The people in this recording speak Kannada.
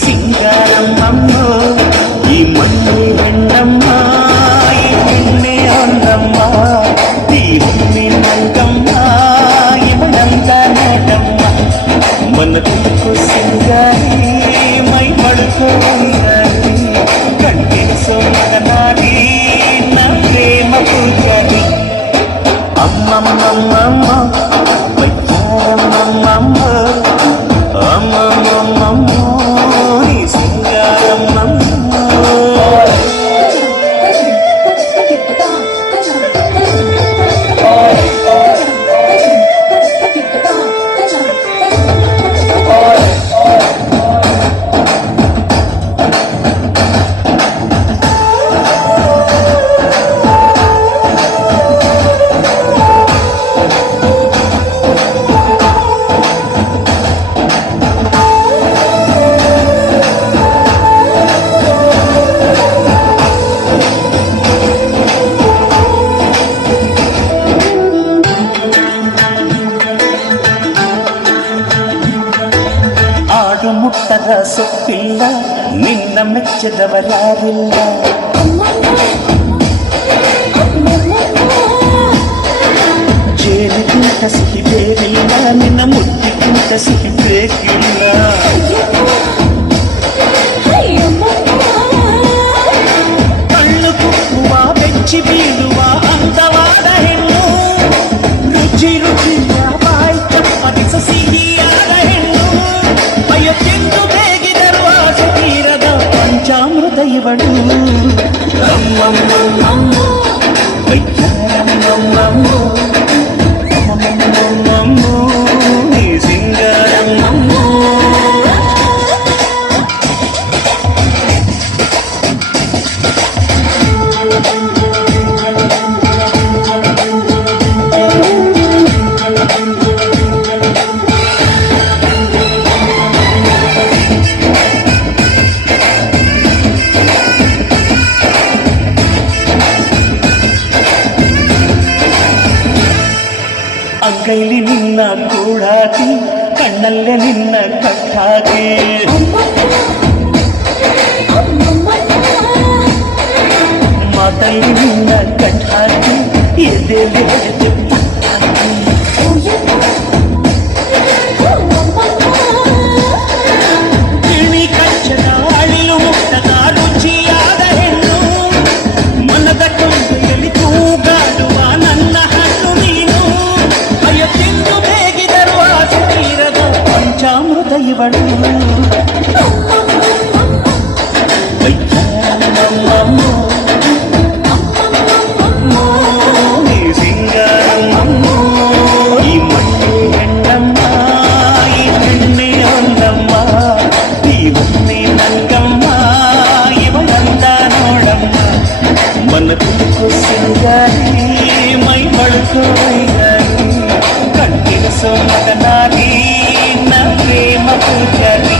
సింగారమ్మమ్మ ఈ మన్నే వెన్నమ్మ ఈ వెన్నే అందమ్మ దీవుని నంగమ్మ ఇవనంత నటమ్మ మన తులకు సింగారి మై పడుకోవాలి కంటి సోమగనాలి నా ప్రేమ పూజారి అమ్మమ్మమ్మమ్మ వయ్యారమ్మమ్మ అమ్మమ్మమ్మ ಮುಟ್ಟದ ಸೊಪ್ಪಿಲ್ಲ ನಿನ್ನ ಮೆಚ್ಚದವರಾರಿಲ್ಲ ಜೇನಿಗಿಂತ ಸಿಹಿ ಬೇರಿಲ್ಲ ನಿನ್ನ ಮುದ್ದಿಗಿಂತ ಸಿಹಿ ಬೇಕಿಲ್ಲ ಕಣ್ಣು ಕುಕ್ಕುವ ಬೆಚ್ಚಿ ಬೀಳುವ ಅಂದವಾದ ಹೆಣ್ಣು ರುಚಿ ರುಚಿಯ ಬಾಯಿ ಚಪ್ಪರಿಸ ಸಿಹಿಯಾದ ಹೆಣ್ಣು ಬಯಕೆಂದು ಬೇಗಿದರು ಆಸೆ ತೀರದ ಪಂಚಾಮೃತ ಇವಳು ಅಮ್ಮಮ್ಮಮ್ಮಮ್ಮ ವೈದ್ಯರಮ್ಮಮ್ಮಮ್ಮ ಅಮ್ಮಮ್ಮಮ್ಮಮ್ಮ ನೀ ಸಿಂಗಾರಮ್ಮಮ್ಮ ಅಂಗೈಲಿ ನಿನ್ನ ಕೂಡಾಕಿ ಕಣ್ಣಲ್ಲೇ ನಿನ್ನ ಕಟ್ಟಾಕಿ ಮಾತಲ್ಲಿ ನಿನ್ನ ಕಟ್ಟಾಕಿ ಎದೆಯಲ್ಲಿ ತಿಳಿ ಕಚ್ಚದ ಅಳಿಲು ಮುಟ್ಟದ ರುಚಿಯಾದ ಹೆಣ್ಣು ಮನದ ಕೊಂಡೆಯಲ್ಲಿ ತೂಗಾಡುವ ನನ್ನ ಹಣ್ಣು ನೀನು ತಿಂದು ಬೇಗಿದರು ಆಸೆ ತೀರದ ಪಂಚಾಮೃತ ಇವಳು ನೀ ಸಿಂಗಾರಮ್ಮಮ್ಮ ಈ ಮಣ್ಣೆ ಹೆಣ್ಣಮ್ಮ ಈ ಹೆಣ್ಣೆ ಅಂದಮ್ಮ ಈ ಬನ್ನೆ ನಂಗಮ್ಮ ಇವಳಂದ ನೋಡಮ್ಮ ಮನ ತುಳುಕು ಸಿಂಗಾರಿ ಮೈ ಬಳುಕೋ ಕಂಟಿನ ಸೋಮಗನಾಗಿ ನ ಪ್ರೇಮ ಪೂಜಾರಿ